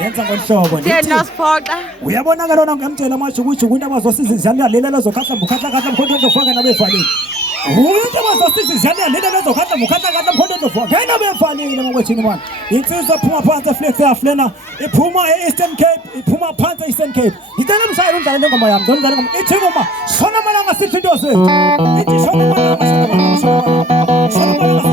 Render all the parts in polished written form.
Lenza ngohlobo Nosiphoxa. uyabona ke lona ngamtshela amashukujuku into abazosiza izizalwane leli lezokhahla mkhahla mkhonto endofaka nabevalile into abazosiza izizalwane leli lezokhahla mkhahla mkhonto endofaka kena bevalile ngokwethini manje insizwa ephuma phansi eflex yaflena iphuma e-Eastern Cape iphuma phansi e-Eastern Cape ngicela umshayeli undlale lengoma yami ngicela ngoma ithi ngoma shona malanga sithi into zethu ithi shona malanga shona malanga sithi into zethu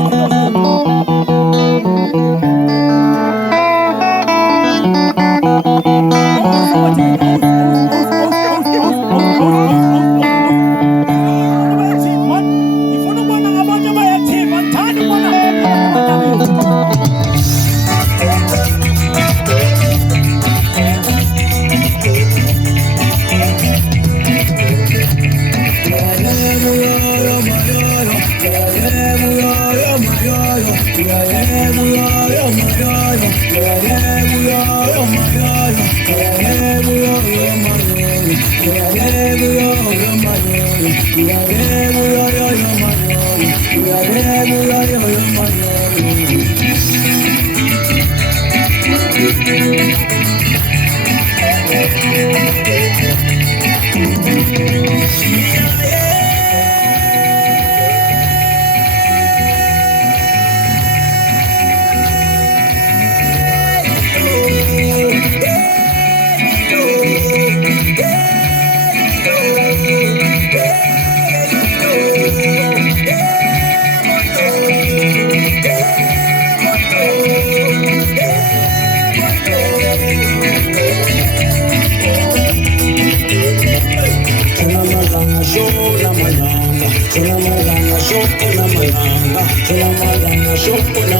Shop,